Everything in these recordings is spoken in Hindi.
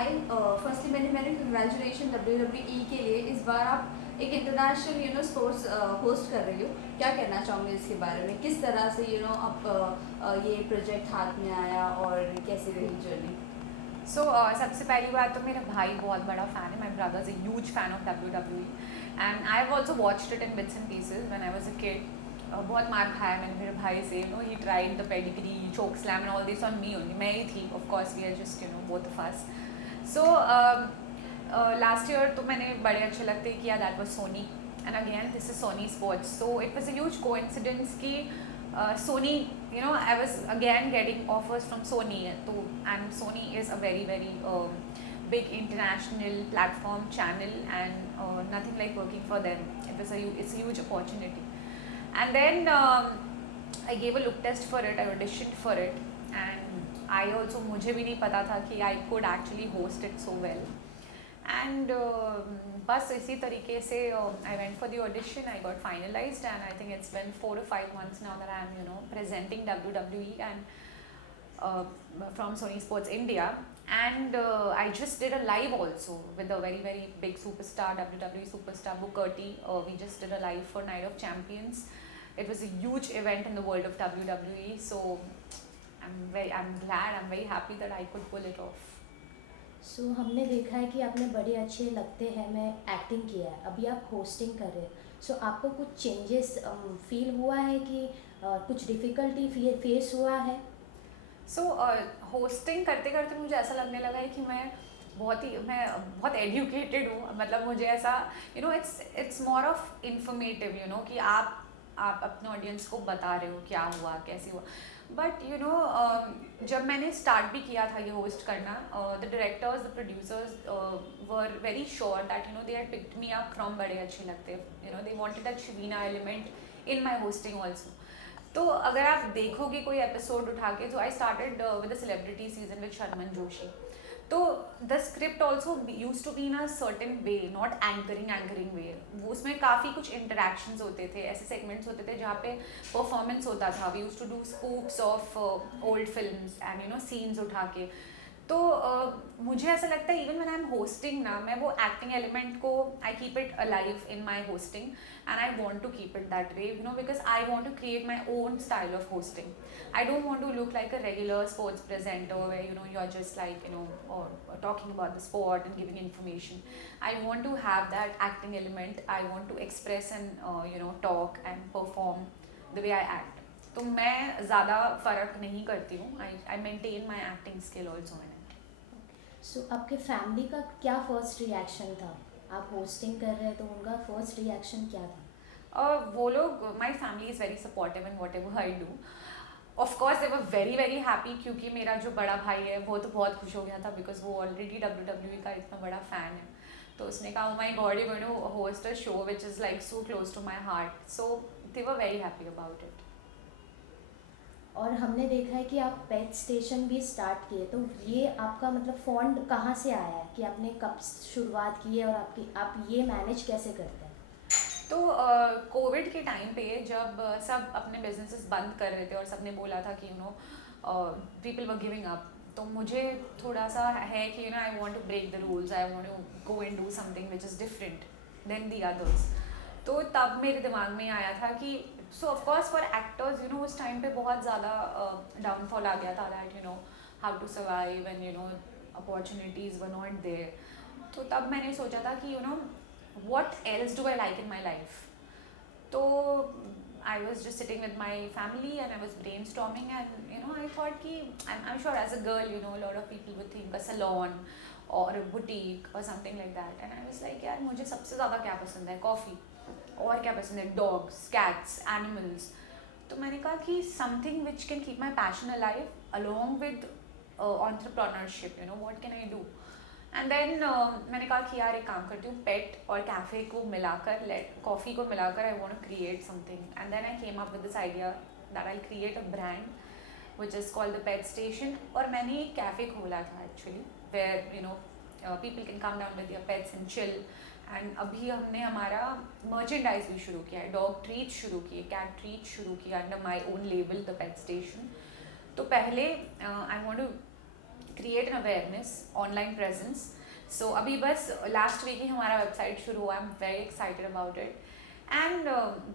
हाय। फर्स्टली मैंने कंग्रेचुलेशन WWE के लिए। इस बार आप एक इंटरनेशनल स्पोर्ट्स होस्ट कर रही हो। क्या कहना चाहोगे इसके बारे में? किस तरह से आप ये प्रोजेक्ट हाथ में आया और कैसे रही जर्नी? सबसे पहली बात तो मेरा भाई बहुत बड़ा फ़ैन है. My brother is a huge fan of WWE and I have also watched it in bits and pieces when I was a kid. बहुत मार खाया मैंने मेरे भाई से. He tried the pedigree, choke slam and all this on me only. मैं ही थी, of course we are just both of us. So last year तो मैंने बड़े अच्छे लगते किया. That was Sony and again this is Sony Sports. So it was a huge coincidence कि Sony, I was again getting offers from Sony. And Sony is a very, very big international platform channel, and nothing like working for them. It's a huge opportunity. And then I gave a look test for it. I auditioned for it, and I also मुझे भी नहीं पता था कि I could actually host it so well. And बस इसी तरीके से I went for the audition. I got finalized, and I think it's been 4 or 5 months now that I'm presenting WWE and from Sony Sports India. And I just did a live also with a very, very big superstar, WWE superstar Booker T. We just did a live for Night of Champions. It was a huge event in the world of WWE. So I'm glad, I'm very happy that I could pull it off. हमने देखा है कि आपने बड़े अच्छे लगते हैं मैं एक्टिंग किया है, अभी आप होस्टिंग कर रहे हैं. आपको कुछ चेंजेस फील हुआ है कि कुछ डिफ़िकल्टी फेस हुआ है? होस्टिंग करते करते मुझे ऐसा लगने लगा है कि मैं बहुत एडुकेटेड हूँ. मतलब मुझे ऐसा इट्स मोर ऑफ इंफॉर्मेटिव, कि आप अपने ऑडियंस को बता रहे हो क्या हुआ कैसे हुआ. बट जब मैंने स्टार्ट भी किया था ये होस्ट करना, the directors, the producers were very sure that they had picked me up from बड़े अच्छे लगते. They wanted that Shabina element in my hosting also. तो अगर आप देखोगे कोई एपिसोड उठा के, तो I started with the celebrity season with Sharman Joshi. तो the script also use to be in a certain way, not anchoring way. वो उसमें काफ़ी कुछ इंटरेक्शंस होते थे, ऐसे सेगमेंट्स होते थे जहाँ पे परफॉर्मेंस होता था. We use to do spoofs of old films and scenes उठा के. तो मुझे ऐसा लगता है even when I am hosting ना, मैं वो एक्टिंग एलिमेंट को I keep it alive in my hosting, and I want to keep it that way, because I want to create my own style of hosting. I don't want to look like a regular sports presenter where you're just like or talking about the sport and giving information. I want to have that acting element. I want to express and talk and perform the way I act. तो मैं ज़्यादा फ़र्क नहीं करती हूँ. I maintain my acting skill also in it. आपके फैमिली का क्या फर्स्ट रिएक्शन था? आप होस्टिंग कर रहे हैं तो उनका फर्स्ट रिएक्शन क्या था? वो लोग, my family is very supportive in what ever I do. Of course they were very very happy, क्योंकि मेरा जो बड़ा भाई है वो तो बहुत खुश हो गया था, बिकॉज वो ऑलरेडी WWE का इतना बड़ा फ़ैन है. तो उसने कहा, my God, you going to host a show which is like so close to my heart. So they were very happy about it. और हमने देखा है कि आप पेट स्टेशन भी स्टार्ट किए, तो ये आपका मतलब फंड कहाँ से आया है कि आपने कब शुरुआत की है और आप ये मैनेज कैसे करते हैं? तो कोविड के टाइम पे जब सब अपने बिजनेसेस बंद कर रहे थे और सबने बोला था कि पीपल वर गिविंग अप, तो मुझे थोड़ा सा है कि I want to break the rules. I want to go and do something which is different than the others. तो तब मेरे दिमाग में आया था कि सो ऑफकोर्स फॉर एक्टर्स उस टाइम पे बहुत ज़्यादा डाउनफॉल आ गया था, that how to survive and opportunities were not there. तो तब मैंने सोचा था कि what else do I like in my life? So I was just sitting with my family and I was brainstorming, and I thought ki I'm sure as a girl a lot of people would think a salon or a boutique or something like that. And I was like, यार मुझे सबसे ज़्यादा क्या पसंद है? कॉफ़ी. और क्या पसंद है? Dogs, cats, animals. तो मैंने कहा कि something which can keep my passion alive along with entrepreneurship, what can I do? एंड देन मैंने कहा कि यार एक काम करती हूँ, पेट और कैफ़े को मिलाकर, कॉफ़ी को मिलाकर I want to create something. And then I came up with this idea that I create a brand which is called the pet station. और मैंने एक कैफ़े खोला था actually, where people can come down with their pets and chill. एंड अभी हमने हमारा मर्चेंडाइज भी शुरू किया है. डॉग ट्रीट शुरू किए, कैट ट्रीट शुरू किया under my own label the pet station. तो पहले I want to create an awareness, online presence. So अभी बस last week ही हमारा website शुरू हुआ. I'm very excited about it. And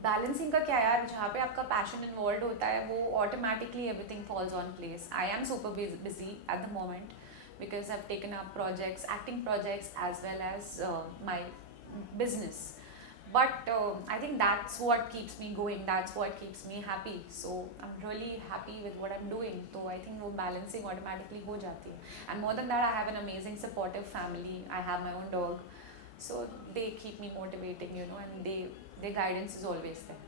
balancing का क्या यार, जहाँ पे आपका पैशन इन्वॉल्व होता है वो automatically everything falls on place. I am super busy at the moment because I have taken up projects, acting projects as well as my business. But I think that's what keeps me going, that's what keeps me happy. So I'm really happy with what I'm doing. So I think वो balancing automatically हो जाती है. And more than that, I have an amazing supportive family. I have my own dog. So they keep me motivating, you know, and their guidance is always there.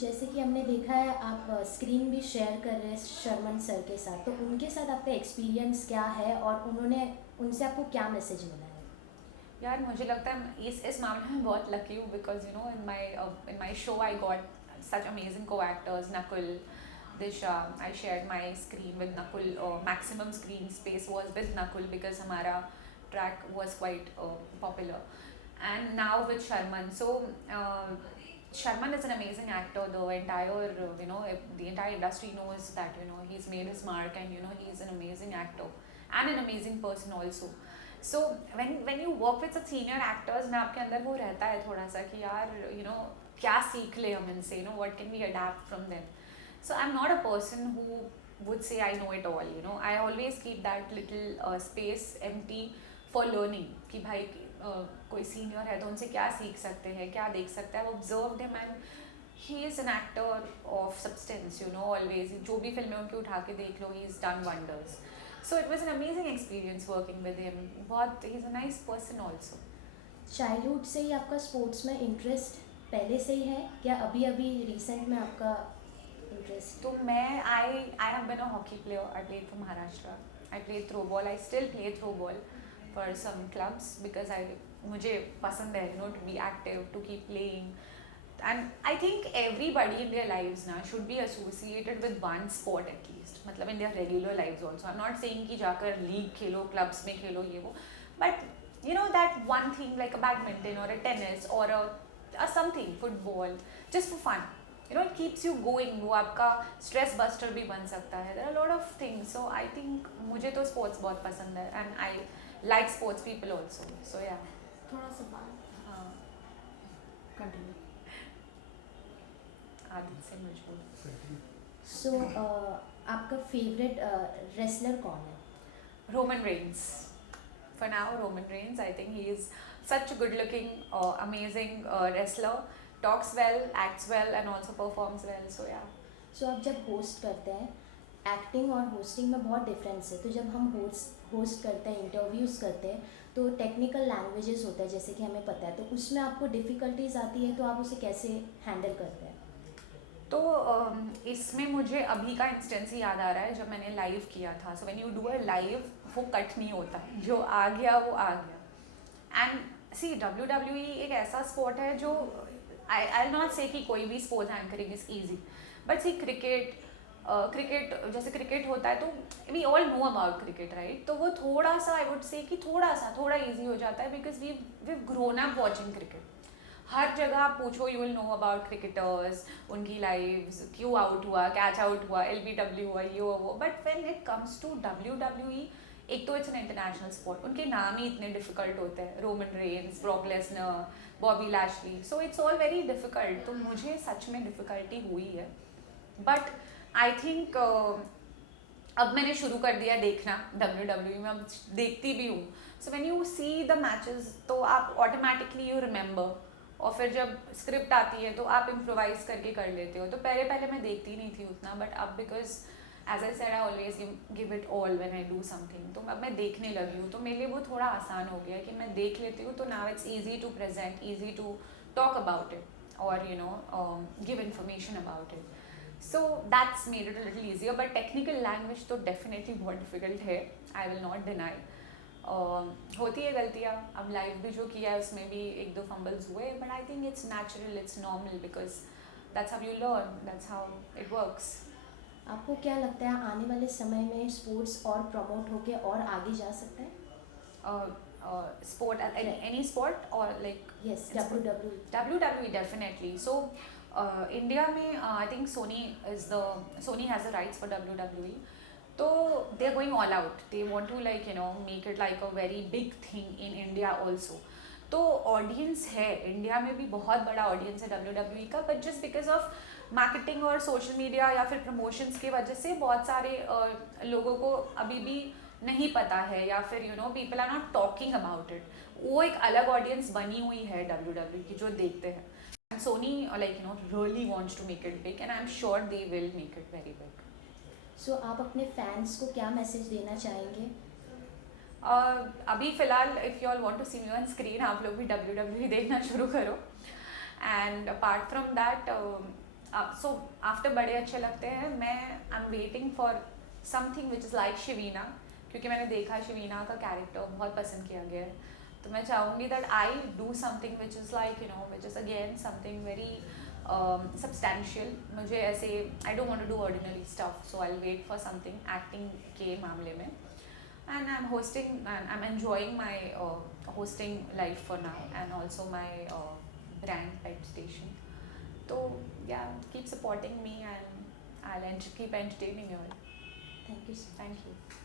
जैसे कि हमने देखा है आप स्क्रीन भी शेयर कर रहे हैं शर्मन सर के साथ, तो उनके साथ आपका एक्सपीरियंस क्या है और उनसे आपको क्या मैसेज मिला है? यार मुझे लगता है इस मामले में बहुत लकी हूँ because you know in my show I got such amazing co actors. Nakul, Disha, I shared my screen with Nakul. Maximum screen space was with Nakul because हमारा track was quite popular. And now with Sharman, so Sharman is an amazing actor. The entire the entire industry knows that he's made his mark, and he's an amazing actor and an amazing person also. So when you work with such senior actors, में आपके अंदर वो रहता है थोड़ा सा कि यार क्या सीख ले हम इनसे, what can we adapt from them. So I'm not a person who would say I know it all. I always keep that little space empty for learning कि भाई कोई सीनियर है तो उनसे क्या सीख सकते हैं, क्या देख सकते हैं. Observed him and he is an actor of substance, always. जो भी फिल्में उनकी उठा के देख लो, he is done wonders. So it was an amazing experience working with him. बहुत he is a nice person also. Childhood से ही आपका स्पोर्ट्स में इंटरेस्ट पहले से ही है क्या अभी अभी रिसेंट में आपका इंटरेस्ट? तो मैं I have been a hockey player. I played for Maharashtra. I played throw ball. I still play throw ball for some clubs because मुझे पसंद है to be active, to keep playing. And I think everybody in their lives now should be associated with one sport at least, मतलब in their regular lives also. I'm not saying कि जाकर league खेलो, clubs में खेलो ये वो, but that one thing like a badminton or a tennis or a something, football, just for fun. It keeps you going. वो आपका stress buster भी बन सकता है. There are a lot of things. So I think मुझे तो sports बहुत पसंद है and I like sports people also. So yeah. थोड़ा सा बात हाँ. कंटिन्यू. आदत से मजबूर. सो आपका फेवरेट रेसलर कौन है? Roman Reigns. For now, Roman Reigns. I think he is such a good-looking, amazing wrestler. Talks well, acts well, and also performs well. So yeah. सो आप जब होस्ट करते हैं, एक्टिंग और होस्टिंग में बहुत डिफरेंस है. तो जब हम होस्ट करते हैं, इंटरव्यूज़ करते हैं, तो टेक्निकल लैंग्वेजेस होता है जैसे कि हमें पता है, तो उसमें आपको डिफ़िकल्टीज आती है, तो आप उसे कैसे हैंडल करते हैं? तो इसमें मुझे अभी का इंस्टेंस ही याद आ रहा है जब मैंने लाइव किया था. So when you do a live, वो कट नहीं होता है. जो आ गया वो आ गया. एंड सी WWE एक ऐसा स्पोर्ट है जो आई नॉट से कि कोई भी sports anchoring is easy, but see cricket जैसे क्रिकेट होता है तो we all know about cricket, right. तो वो थोड़ा सा आई वुड से कि थोड़ा ईजी हो जाता है because we grown up watching cricket. हर जगह आप पूछो, you will know about cricketers, उनकी लाइव्स, क्यों आउट हुआ, कैच आउट हुआ, LBW हुआ, ये वो. But when it comes to WWE, एक तो इट्स एन इंटरनेशनल स्पोर्ट. उनके नाम ही इतने डिफिकल्ट होते हैं. Roman Reigns, Brock Lesnar, Bobby Lashley. So it's all very difficult. तो मुझे सच में डिफिकल्टी हुई है. बट आई थिंक अब मैंने शुरू कर दिया देखना WWE में. अब देखती भी हूँ. So when you see the matches तो आप ऑटोमेटिकली यू रिमेंबर. और फिर जब स्क्रिप्ट आती है तो आप इम्प्रोवाइज करके कर लेते हो. तो पहले मैं देखती नहीं थी उतना, बट अब because as I said I always give it all when I do something. तो अब मैं देखने लगी हूँ, तो मेरे लिए वो थोड़ा आसान हो गया कि मैं देख लेती हूँ. तो now it's easy to present, easy to talk about it और give information about it. So that's made it a little easier, but technical language तो definitely बहुत difficult है. I will not deny. होती है गलतियाँ. अब लाइव भी जो किया है उसमें भी एक दो फंबल्स हुए, but I think it's natural, it's normal because that's how you learn, that's how it works. आपको क्या लगता है आने वाले समय में स्पोर्ट्स और प्रमोट होके और आगे जा सकता है? Sport, any sport or like? Yes, WWE. WWE definitely. So India में I think Sony has the rights for WWE. तो they are going all out, they want to like you know make it like a very big thing in India also. तो ऑडियंस है इंडिया में भी, बहुत बड़ा ऑडियंस है WWE का, but just because of marketing और सोशल मीडिया या फिर प्रमोशंस की वजह से बहुत सारे लोगों को अभी भी नहीं पता है, या फिर you know people are not talking about it. वो एक अलग ऑडियंस बनी हुई है WWE की जो देखते हैं. And Sony like you know really wants to make it big, and I'm sure they will make it very big. सो आप अपने फैंस को क्या मैसेज देना चाहेंगे? अभी फ़िलहाल if you all want to see me on screen, आप लोग भी WWE देखना शुरू करो. And apart from that, so after बड़े अच्छे लगते हैं, मैं I am waiting for something which is like शिवीना, क्योंकि मैंने देखा शिवीना का कैरेक्टर बहुत पसंद किया गया है. तो मैं चाहूँगी that I do something which is like you know which is again something very substantial. मुझे ऐसे I don't want to do ordinary stuff, so I will wait for something acting के मामले में. And I'm hosting and I'm enjoying my hosting life for now, and also my brand Pet Station. So yeah, keep supporting me and I'll keep entertaining you all. Thank you sir. Thank you.